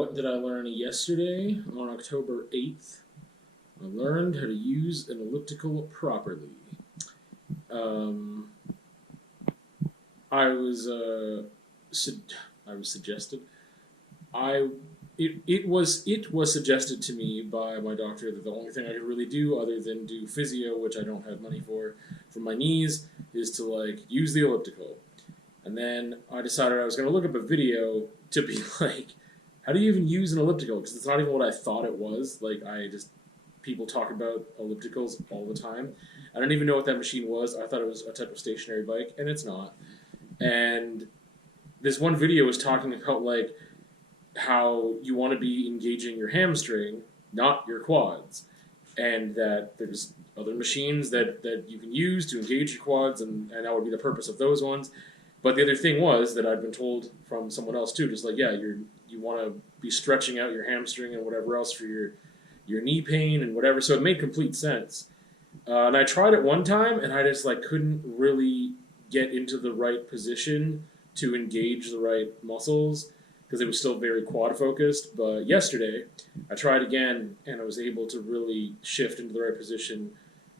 what did I learn yesterday on October 8th? I learned how to use an elliptical properly. I was suggested. It was suggested to me by my doctor that the only thing I could really do other than do physio, which I don't have money for my knees, is to use the elliptical. And then I decided I was going to look up a video to be like, how do you even use an elliptical? Because it's not even what I thought it was. People talk about ellipticals all the time. I don't even know what that machine was. I thought it was a type of stationary bike, and it's not. And this one video was talking about how you want to be engaging your hamstring, not your quads, and that there's other machines that you can use to engage your quads, and that would be the purpose of those ones. But the other thing was that I'd been told from someone else too, just you want to be stretching out your hamstring and whatever else for your knee pain and whatever. So it made complete sense. And I tried it one time, and I just couldn't really get into the right position to engage the right muscles because it was still very quad focused. But yesterday, I tried again, and I was able to really shift into the right position.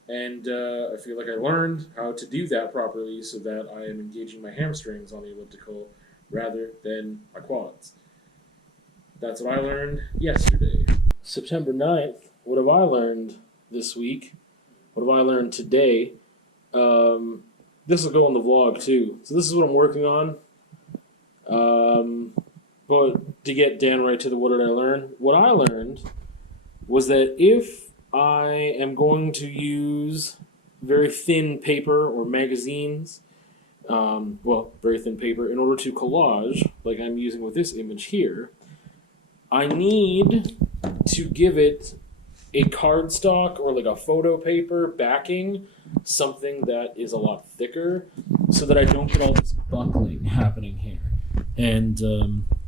And I feel like I learned how to do that properly so that I am engaging my hamstrings on the elliptical rather than my quads. That's what I learned yesterday. September 9th, what have I learned this week? What have I learned today? This will go in the vlog too. So this is what I'm working on. But to get Dan right to the what did I learn? What I learned was that if I am going to use very thin paper or magazines, very thin paper, in order to collage, like I'm using with this image here, I need to give it a cardstock or a photo paper backing, something that is a lot thicker, so that I don't get all this buckling happening here. And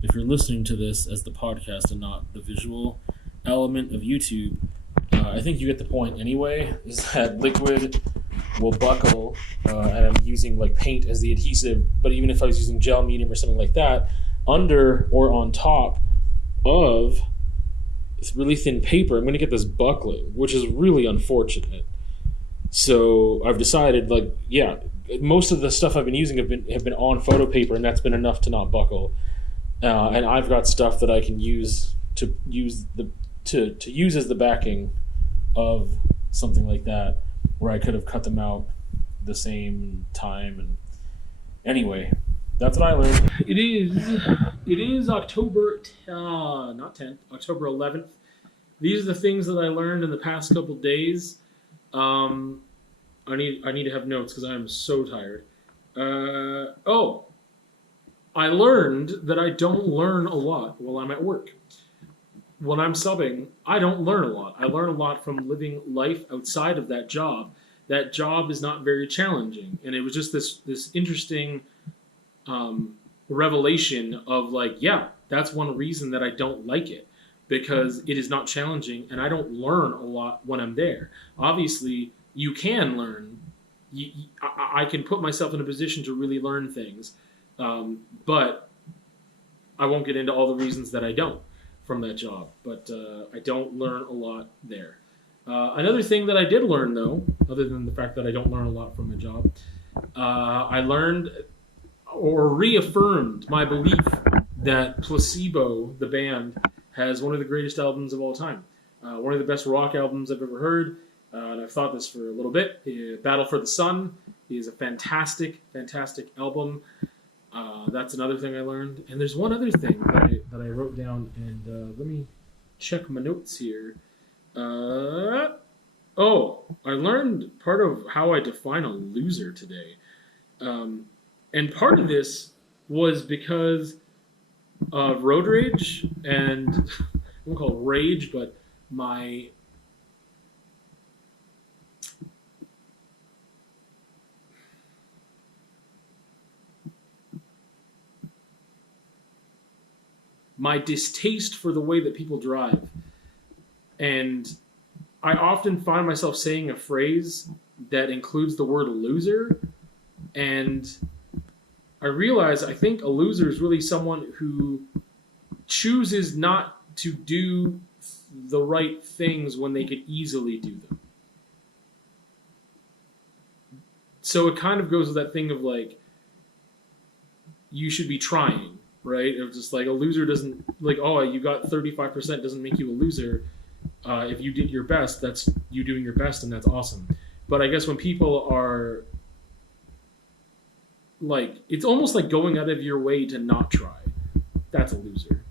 if you're listening to this as the podcast and not the visual element of YouTube, I think you get the point anyway, is that liquid will buckle, and I'm using paint as the adhesive, but even if I was using gel medium or something like that, under or on top of this really thin paper, I'm going to get this buckling, which is really unfortunate. So I've decided, most of the stuff I've been using have been on photo paper, and that's been enough to not buckle. And I've got stuff that I can use to use as the backing of something like that, where I could have cut them out the same time. And anyway, that's what I learned. It is October not 10th, October 11th. These are the things that I learned in the past couple days. I need to have notes because I am so tired. I learned that I don't learn a lot while I'm at work. When I'm subbing, I don't learn a lot. I learn a lot from living life outside of that job. That job is not very challenging, and it was just this interesting revelation of that's one reason that I don't like it, because it is not challenging and I don't learn a lot when I'm there. Obviously, you can learn. I can put myself in a position to really learn things, but I won't get into all the reasons that I don't from that job. But I don't learn a lot there. Another thing that I did learn, though, other than the fact that I don't learn a lot from my job, I learned or reaffirmed my belief that Placebo, the band, has one of the greatest albums of all time. One of the best rock albums I've ever heard. And I've thought this for a little bit. Battle for the Sun is a fantastic, fantastic album. That's another thing I learned. And there's one other thing that I wrote down, and let me check my notes here. I learned part of how I define a loser today. And part of this was because of road rage, and I won't call it rage, but my distaste for the way that people drive. And I often find myself saying a phrase that includes the word loser, and I realize I think a loser is really someone who chooses not to do the right things when they could easily do them. So it kind of goes with that thing of like, you should be trying, right? Of just like a loser doesn't, like, oh, you got 35% doesn't make you a loser. If you did your best, that's you doing your best, and that's awesome. But I guess when people are like, it's almost like going out of your way to not try. That's a loser.